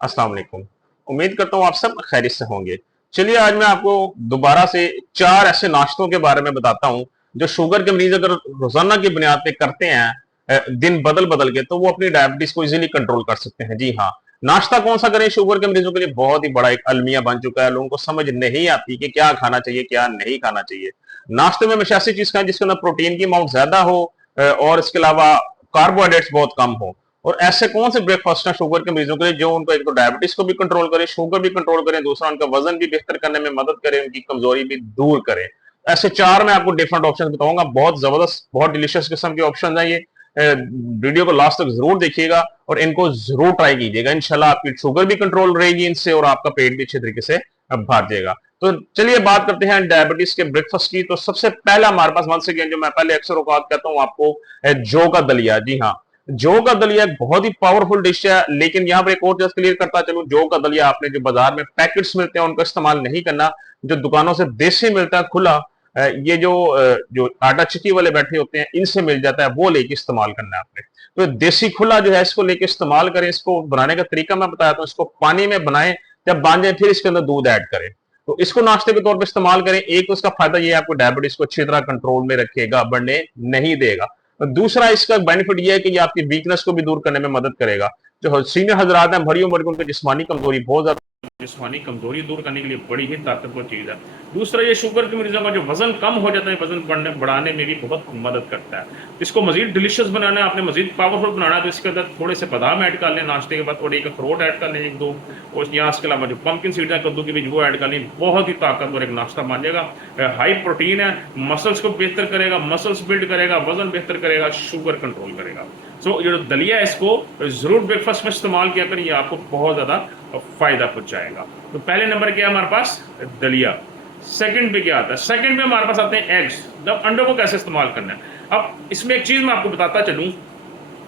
अस्सलाम वालेकुम। उम्मीद करता हूँ आप सब खैरियत से होंगे। चलिए आज मैं आपको दोबारा से 4 ऐसे नाश्तों के बारे में बताता हूँ, जो शुगर के मरीज़ अगर रोज़ाना की बुनियाद पे करते हैं दिन बदल-बदल के, तो वो अपनी डायबिटीज़ को ईज़िली कंट्रोल कर सकते हैं। जी हाँ, नाश्ता कौन-सा करें शुगर के मरीज़ों के लिए बहुत ही बड़ा एक अलमिया बन चुका है। लोगों को समझ नहीं आती कि क्या खाना चाहिए, क्या नहीं खाना चाहिए। नाश्ते में हमेशा ऐसी चीज़ खाएँ जिसके अंदर प्रोटीन की अमाउंट ज़्यादा हो और इसके अलावा कार्बोहाइड्रेट्स बहुत कम हो। और ऐसे कौन से ब्रेकफास्ट हैं शुगर के मरीजों के लिए जो उनको एक तो डायबिटीज को भी कंट्रोल करे, शुगर भी कंट्रोल करें, दूसरा उनका वजन भी बेहतर करने में मदद करे, उनकी कमजोरी भी दूर करे। ऐसे 4 मैं आपको डिफरेंट ऑप्शन बताऊंगा। बहुत जबरदस्त, बहुत डिलीशियस किस्म के ऑप्शन है ये। वीडियो को लास्ट तक जरूर देखिएगा और इनको जरूर ट्राई कीजिएगा। इंशाल्लाह आपकी शुगर भी कंट्रोल रहेगी इनसे और आपका पेट भी अच्छे तरीके से भर जाएगा। तो चलिए बात करते हैं डायबिटीज के ब्रेकफास्ट की। तो सबसे पहला हमारे पास वंस अगेन, जो मैं पहले अक्सर औकात कहता हूँ आपको, जौ का दलिया। जी हाँ, जौ का दलिया एक बहुत ही पावरफुल डिश है, लेकिन यहाँ पर एक और चीज क्लियर करता चलूं, जौ का दलिया आपने जो बाजार में पैकेट्स मिलते हैं उनका इस्तेमाल नहीं करना। जो दुकानों से देसी मिलता है खुला, ये जो आटा चक्की वाले बैठे होते हैं इनसे मिल जाता है, वो लेके इस्तेमाल करना है आपने। तो देसी खुला जो है इसको लेके इस्तेमाल करें। इसको बनाने का तरीका मैं बताया था। इसको पानी में बनाएं, जब बांध जाए फिर इसके अंदर दूध ऐड करें। तो इसको नाश्ते के तौर पर इस्तेमाल करें। एक तो इसका फायदा ये है, आपको डायबिटीज को अच्छी तरह कंट्रोल में रखेगा, बढ़ने नहीं देगा। दूसरा इसका बेनिफिट यह है कि ये आपकी वीकनेस को भी दूर करने में मदद करेगा। जो सीनियर हजरात हैं, बड़ी उम्र के, उनकी जिस्मानी कमजोरी बहुत ज्यादा, जिस्मानी कमजोरी दूर करने के लिए बड़ी ही ताकतवर चीज है। दूसरा, ये शुगर के मरीजों का जो वजन कम हो जाता है, वजन बढ़ाने में भी बहुत मदद करता है। इसको मजीद डिलीशियस बनाना है, आपने मजीद पावरफुल बनाना है, तो इसके अंदर थोड़े से बादाम ऐड कर लें नाश्ते के बाद, और एक अखरोट ऐड कर लें, एक दो, और यहाँ इसके अलावा जो पंपकिन सीड्स है, कद्दू के बीज, वो ऐड कर लें। बहुत ही ताकतवर एक नाश्ता बन जाएगा। हाई प्रोटीन है, मसल्स को बेहतर करेगा, मसल्स बिल्ड करेगा, वजन बेहतर करेगा, शुगर कंट्रोल करेगा। सो ये जो दलिया है, इसको जरूर ब्रेकफास्ट में इस्तेमाल किया करें, ये आपको बहुत ज्यादा फायदा पहुंचाएगा। तो पहले नंबर क्या है हमारे पास, दलिया। सेकंड पे क्या आता है, सेकंड पे हमारे पास आते हैं एग्स। जब अंडों को कैसे इस्तेमाल करना है, अब इसमें एक चीज मैं आपको बताता चलूं।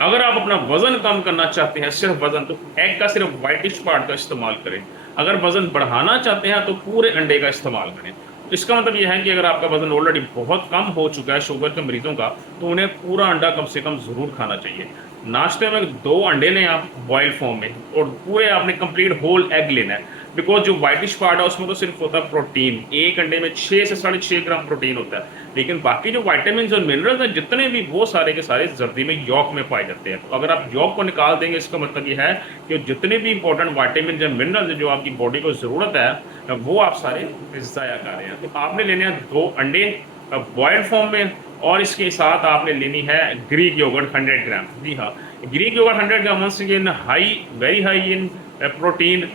अगर आप अपना वजन कम करना चाहते हैं, सिर्फ वजन, तो एग का सिर्फ व्हाइटिश पार्ट का इस्तेमाल करें। अगर वजन बढ़ाना चाहते हैं तो पूरे अंडे का इस्तेमाल करें। इसका मतलब यह है कि अगर आपका वजन ऑलरेडी बहुत कम हो चुका है शुगर के मरीजों का, तो उन्हें पूरा अंडा कम से कम जरूर खाना चाहिए। नाश्ते में 2 अंडे लें आप बॉयल फॉर्म में, और पूरे आपने कंप्लीट होल एग लेना है। बिकॉज जो व्हाइटिश पार्ट है उसमें तो सिर्फ होता है प्रोटीन। एक अंडे में 6 से 6.5 ग्राम प्रोटीन होता है, लेकिन बाकी जो वाइटामिन और मिनरल्स हैं जितने भी, वो सारे के सारे जर्दी में, यॉक में पाए जाते हैं। तो अगर आप यॉक को निकाल देंगे, इसका मतलब ये है कि जितने भी इंपॉर्टेंट वाइटामिन या मिनरल्स जो आपकी बॉडी को जरूरत है, वो आप सारे ज़ाया कर रहे हैं। तो आपने लेने हैं 2 अंडे बॉयल्ड फॉर्म में, और इसके साथ आपने लेनी है ग्रीक योगर्ट 100 ग्राम। जी हाँ, Greek yogurt 100 gram once again high, very high in protein.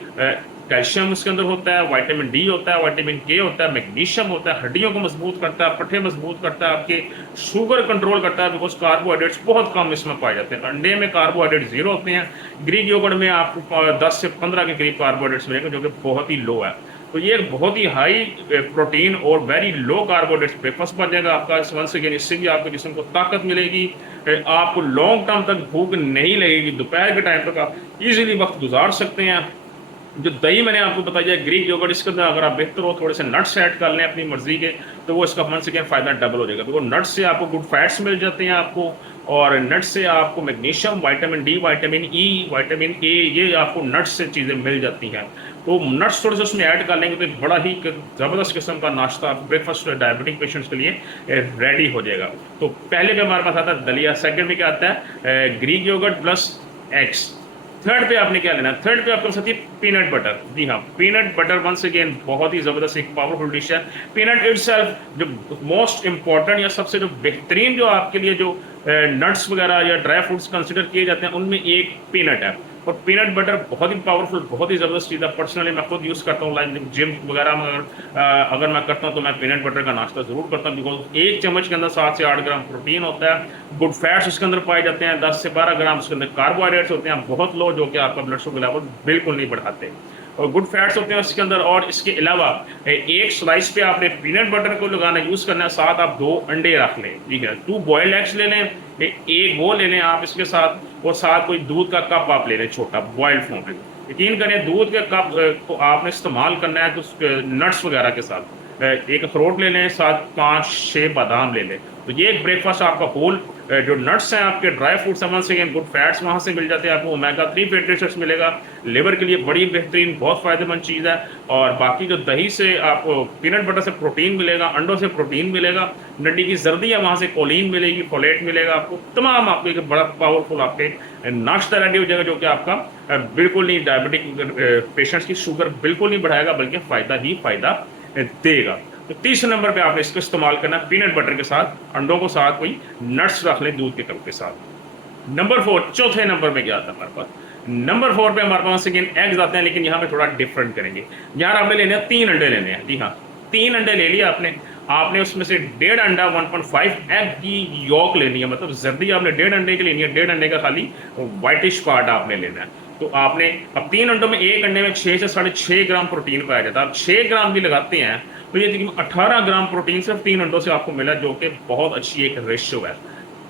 Calcium इसके अंदर होता है, विटामिन डी होता है, विटामिन के होता है, मैग्नीशियम होता है, हड्डियों को मजबूत करता है, पट्टे मजबूत करता है, आपके शुगर कंट्रोल करता है, बिकॉज कार्बोहाइड्रेट्स बहुत कम इसमें पाए जाते हैं। अंडे में कार्बोहाइड्रेट 0 होते हैं, ग्रीक योगर्ट में आपको 10 से 15 के करीब कार्बोहाइड्रेट्स मिलेंगे, जो कि बहुत ही लो है। तो ये एक बहुत ही हाई प्रोटीन और वेरी लो कार्बोहाइड्रेट्स ब्रेकफास्ट बन जाएगा आपका। वंस अगेन इससे भी आपके जिस्म को ताकत मिलेगी, आपको लॉन्ग टर्म तक भूख नहीं लगेगी, दोपहर के टाइम तक आप इजीली वक्त गुजार सकते हैं। जो दही मैंने आपको बताया है ग्रीक योगर्ट, इसके अंदर अगर आप बेहतर हो थोड़े से नट्स ऐड कर लें अपनी मर्जी के, तो वो इसका मन से क्या फ़ायदा डबल हो जाएगा। तो वो नट्स से आपको गुड फैट्स मिल जाते हैं आपको, और नट्स से आपको magnesium, vitamin D, vitamin E, vitamin A, ये आपको नट्स से चीज़ें मिल जाती हैं। तो नट्स थोड़े से उसमें ऐड कर लेंगे तो एक बड़ा ही ज़बरदस्त किस्म का नाश्ता ब्रेकफास्ट डायबिटिक पेशेंट्स के लिए रेडी हो जाएगा। तो पहले भी हमारे पास आता है दलिया, सेकंड में क्या आता है Greek yogurt plus eggs. Third पे आपने क्या लेना है, थर्ड पे आपके पास आती है पीनट बटर। जी हाँ, पीनट बटर वंस अगेन बहुत ही ज़बरदस्त एक पावरफुल डिश है। पीनट इटसेल्फ जो मोस्ट इंपॉर्टेंट या सबसे जो बेहतरीन जो आपके लिए जो नट्स वगैरह या ड्राई फ्रूट्स कंसिडर किए जाते हैं, उनमें एक पीनट है। और पीनट बटर बहुत ही पावरफुल, बहुत ही ज़बरदस्त चीज़ है। पर्सनली मैं खुद यूज़ करता हूँ, लाइक जिम वगैरह में अगर मैं करता हूँ तो मैं पीनट बटर का नाश्ता ज़रूर करता हूँ, बिकॉज एक चम्मच के अंदर 7 से 8 ग्राम प्रोटीन होता है, गुड फैट्स उसके अंदर पाए जाते हैं, 10 से 12 ग्राम उसके अंदर कार्बोहाइड्रेट्स होते हैं बहुत लो, जो कि आपका ब्लड शुगर लेवल बिल्कुल नहीं बढ़ाते, और गुड फैट्स होते हैं उसके अंदर। और इसके अलावा एक स्लाइस पे आपने पीनट बटर को लगाना, यूज़ करना है, साथ आप 2 अंडे रख लें। ठीक है, 2 बॉयल्ड एग्स ले लें, एक वो ले लें आप इसके साथ, और साथ कोई दूध का कप आप ले लें छोटा बॉयल्ड फॉर्म में। यकीन करें दूध के कप को आपने इस्तेमाल करना है तो नट्स वगैरह के साथ, एक अखरोट ले लें, साथ 5-6 बादाम ले लें। तो ये एक ब्रेकफास्ट आपका होल जो नट्स हैं आपके, ड्राई फ्रूट्स हैं, वंस अगेन गुड फैट्स वहाँ से मिल जाते हैं आपको, ओमेगा 3 फैटी एसिड्स मिलेगा, लिवर के लिए बड़ी बेहतरीन बहुत फ़ायदेमंद चीज़ है। और बाकी जो दही से आपको पीनट बटर से प्रोटीन मिलेगा, अंडों से प्रोटीन मिलेगा, नड्डी की जर्दी है वहाँ से कोलिन मिलेगी, फोलेट मिलेगा आपको, तमाम आपको एक बड़ा पावरफुल आपके नाश्ता रेडी हो जाएगा, जो कि आपका बिल्कुल नहीं डायबिटिक पेशेंट्स की शुगर बिल्कुल नहीं बढ़ाएगा, बल्कि फ़ायदा ही फ़ायदा देगा। तो तीसरे नंबर पे आपने इसको इस्तेमाल करना है पीनट बटर के साथ, अंडों को साथ, कोई नट्स रख लें दूध के कप के साथ। नंबर 4, चौथे नंबर पे क्या आता है हमारे पास? नंबर 4 पे हमारे पास सेकेंड एग्स आते हैं, लेकिन यहाँ पे थोड़ा डिफरेंट करेंगे। यहाँ आपने लेने हैं 3 अंडे लेने हैं। जी हाँ, 3 अंडे ले लिए आपने उसमें से 1.5 अंडा 1.5 एग की यॉक लेनी है, मतलब जर्दी आपने 1.5 अंडे की लेनी है, 1.5 अंडे का खाली व्हाइटिश पार्ट आपने लेना है। तो आपने अब 3 अंडों में, एक अंडे में 6 से 6.5 ग्राम प्रोटीन पाया जाता है। आप 6 ग्राम भी लगाते हैं तो ये तकरीबन 18 ग्राम प्रोटीन सिर्फ 3 अंडों से आपको मिला, जो कि बहुत अच्छी एक रेशियो है।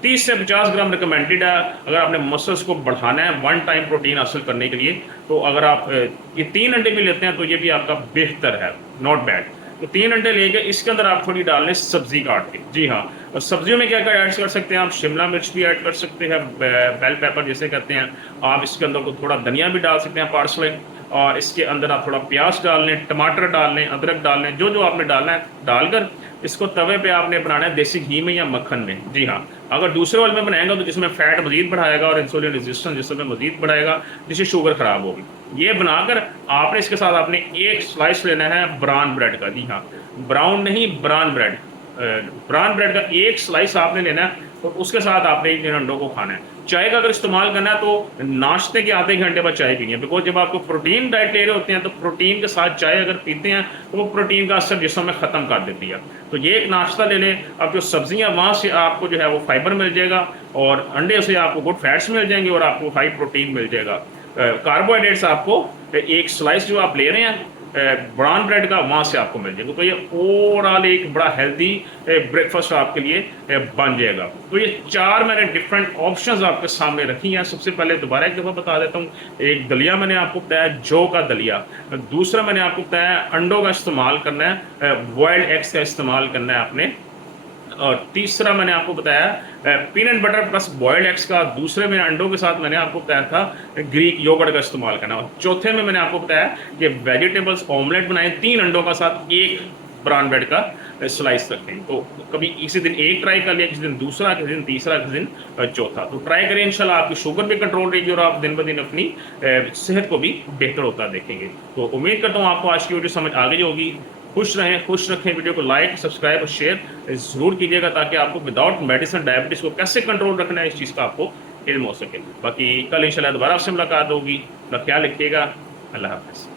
30 से 50 ग्राम रिकमेंडेड है अगर आपने मसल्स को बढ़ाना है वन टाइम प्रोटीन हासिल करने के लिए। तो अगर आप ये 3 अंडे भी लेते हैं तो ये भी आपका बेहतर है, नॉट बैड। तो 3 अंडे लेके इसके अंदर आप थोड़ी डाल लें सब्जी काट के। जी हाँ, और सब्जियों में क्या क्या ऐड कर सकते हैं आप? शिमला मिर्च भी ऐड कर सकते हैं, बेल पेपर जिसे कहते हैं। आप इसके अंदर को थोड़ा धनिया भी डाल सकते हैं, पार्सले, और इसके अंदर आप थोड़ा प्याज डाल लें, टमाटर डाल लें, अदरक डाल लें, जो जो आपने डालना है डालकर इसको तवे पे आपने बनाना है देसी घी में या मक्खन में। जी हाँ, अगर दूसरे ऑयल में बनाएंगे तो जिसमें फैट मजीद बढ़ाएगा और इंसुलिन रेजिस्टेंस जिसमें मजीद बढ़ाएगा, जिससे शुगर खराब होगी। ये बनाकर आपने इसके साथ आपने एक स्लाइस लेना है ब्राउन ब्रेड का। जी हाँ, ब्राउन नहीं, ब्राउन ब्रेड, ब्राउन ब्रेड का एक स्लाइस आपने लेना है और उसके साथ आपने इन अंडों को खाना है। चाय का अगर इस्तेमाल करना है तो नाश्ते के आधे घंटे बाद चाय पीनी है, बिकॉज जब आपको प्रोटीन डाइट ले रहे होते हैं तो प्रोटीन के साथ चाय अगर पीते हैं तो वो प्रोटीन का असर जिस्म में ख़त्म कर देती है। तो ये एक नाश्ता ले लें। अब जो सब्जियां, वहाँ से आपको जो है वो फाइबर मिल जाएगा, और अंडे से आपको गुड फैट्स मिल जाएंगे और आपको हाई प्रोटीन मिल जाएगा। कार्बोहाइड्रेट्स आपको एक स्लाइस जो आप ले रहे हैं ब्राउन ब्रेड का, वहाँ से आपको मिल जाएगा। तो ये ओवरऑल एक बड़ा हेल्दी ब्रेकफास्ट आपके लिए बन जाएगा। तो ये 4 मैंने डिफरेंट ऑप्शंस आपके सामने रखी हैं। सबसे पहले दोबारा एक दफ़ा बता देता हूँ, एक दलिया मैंने आपको बताया, जौ का दलिया। दूसरा मैंने आपको बताया अंडों का इस्तेमाल करना है, बॉयल्ड एग्स का इस्तेमाल करना है आपने। और तीसरा मैंने आपको बताया peanut butter plus boiled eggs का। दूसरे में अंडों के साथ मैंने आपको बताया था ग्रीक योगर्ट का इस्तेमाल करना। और चौथे में मैंने आपको बताया कि वेजिटेबल्स ऑमलेट बनाएं 3 अंडों का साथ, एक ब्राउन ब्रेड का स्लाइस रखें। तो कभी किसी दिन एक ट्राई कर लिया, किसी दिन दूसरा, किसी दिन तीसरा, किसी दिन चौथा। तो ट्राई करें, इंशाल्लाह आपकी शुगर भी कंट्रोल रहेगी और आप दिन ब दिन अपनी सेहत को भी बेहतर होता देखेंगे। तो उम्मीद करता हूँ आपको आज की वीडियो समझ आ गई होगी। खुश रहें, खुश रखें। वीडियो को लाइक, सब्सक्राइब और शेयर ज़रूर कीजिएगा, ताकि आपको विदाउट मेडिसिन डायबिटीज़ को कैसे कंट्रोल रखना है इस चीज़ का आपको इल्म हो सके। बाकी कल इंशाल्लाह दोबारा आपसे मुलाकात होगी। अपना ख्याल रखिएगा। अल्लाह हाफ़िज़।